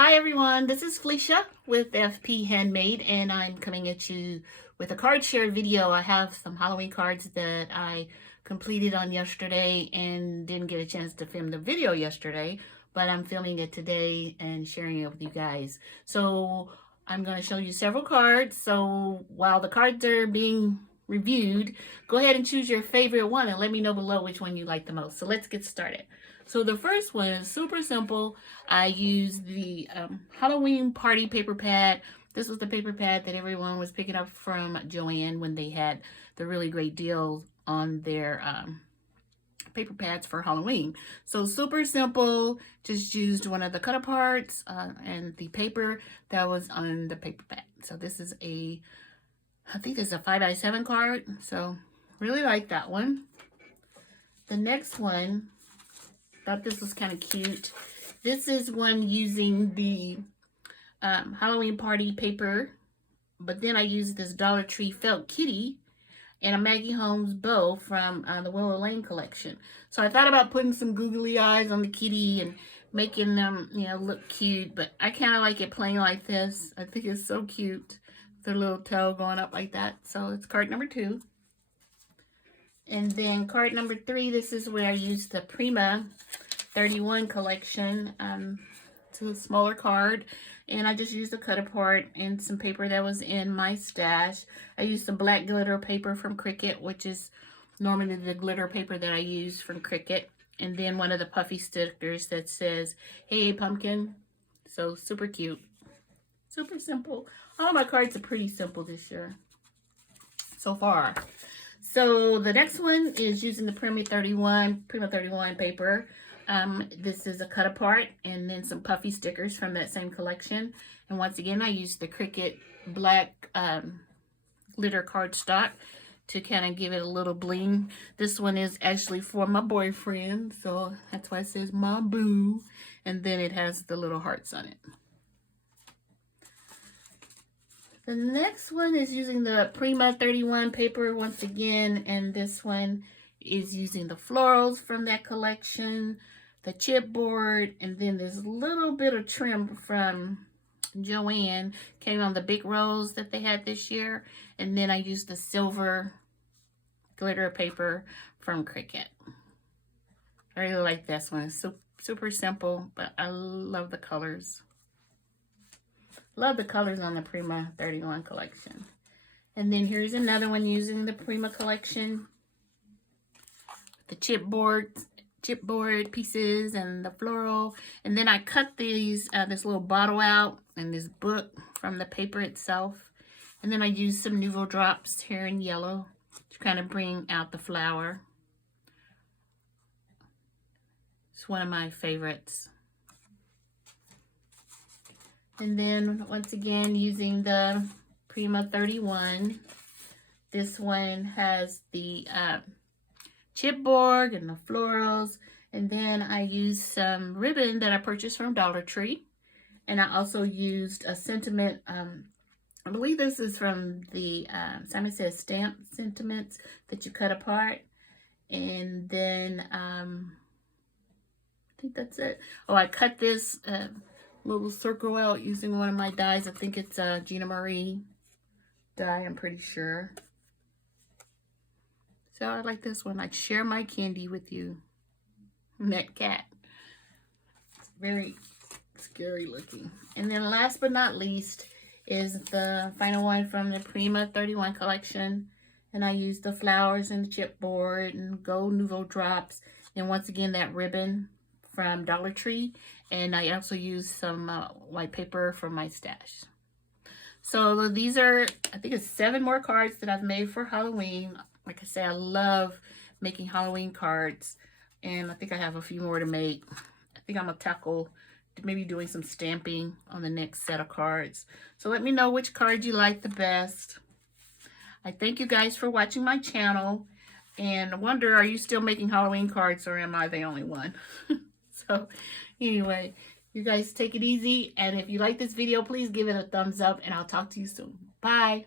Hi everyone, this is Felicia with FP Handmade, and I'm coming at you with a card share video. I have some Halloween cards that I completed on yesterday and didn't get a chance to film the video yesterday, but I'm filming it today and sharing it with you guys. So I'm going to show you several cards. So while the cards are being reviewed, go ahead and choose your favorite one and let me know below which one you like the most. So let's get started. So the first one is super simple. I used the Halloween party paper pad. This was the paper pad that everyone was picking up from Joann when they had the really great deals on their paper pads for Halloween. So super simple. Just used one of the cut aparts and the paper that was on the paper pad. So this is I think it's a 5x7 card. So really like that one. The next one, thought this was kind of cute. This is one using the Halloween party paper, but then I used this Dollar Tree felt kitty and a Maggie Holmes bow from the Willow Lane collection. So I thought about putting some googly eyes on the kitty and making them, look cute, but I kind of like it plain like this. I think it's so cute. The little tail going up like that. So it's card number 2. And then card number 3, this is where I used the Prima 31 collection. It's a smaller card, and I just used a cut apart and some paper that was in my stash. I used some black glitter paper from Cricut, which is normally the glitter paper that I use from Cricut, and then one of the puffy stickers that says, "Hey pumpkin." So super cute, super simple. All my cards are pretty simple this year so far. So the next one is using the Prima 31 paper. This is a cut apart and then some puffy stickers from that same collection. And once again, I used the Cricut black glitter cardstock to kind of give it a little bling. This one is actually for my boyfriend, so that's why it says my boo. And then it has the little hearts on it. The next one is using the Prima 31 paper once again, and this one is using the florals from that collection, the chipboard, and then this little bit of trim from Joann came on the big rolls that they had this year, and then I used the silver glitter paper from Cricut. I really like this one. It's super simple, but I love the colors. Love the colors on the Prima 31 collection. And then here's another one using the Prima collection. The chipboard pieces and the floral. And then I cut these, this little bottle out and this book from the paper itself. And then I used some Nouveau drops here in yellow to kind of bring out the flower. It's one of my favorites. And then once again, using the Prima 31, this one has the chipboard and the florals. And then I used some ribbon that I purchased from Dollar Tree. And I also used a sentiment, I believe this is from the Simon Says stamp sentiments that you cut apart. And then I think that's it. Oh, I cut this little circle out using one of my dies. I think it's a Gina Marie die, I'm pretty sure. So I like this one. I'd share my candy with you. And that cat. It's very scary looking. And then last but not least is the final one from the Prima 31 collection. And I used the flowers and the chipboard and gold Nouveau drops. And once again, that ribbon from Dollar Tree, and I also used some white paper from my stash. So these are, I think it's 7 more cards that I've made for Halloween. Like I say, I love making Halloween cards, and I think I have a few more to make. I think I'm gonna tackle maybe doing some stamping on the next set of cards. So let me know which card you like the best. I thank you guys for watching my channel, and I wonder, are you still making Halloween cards, or am I the only one? So anyway, you guys take it easy. And if you like this video, please give it a thumbs up, and I'll talk to you soon. Bye.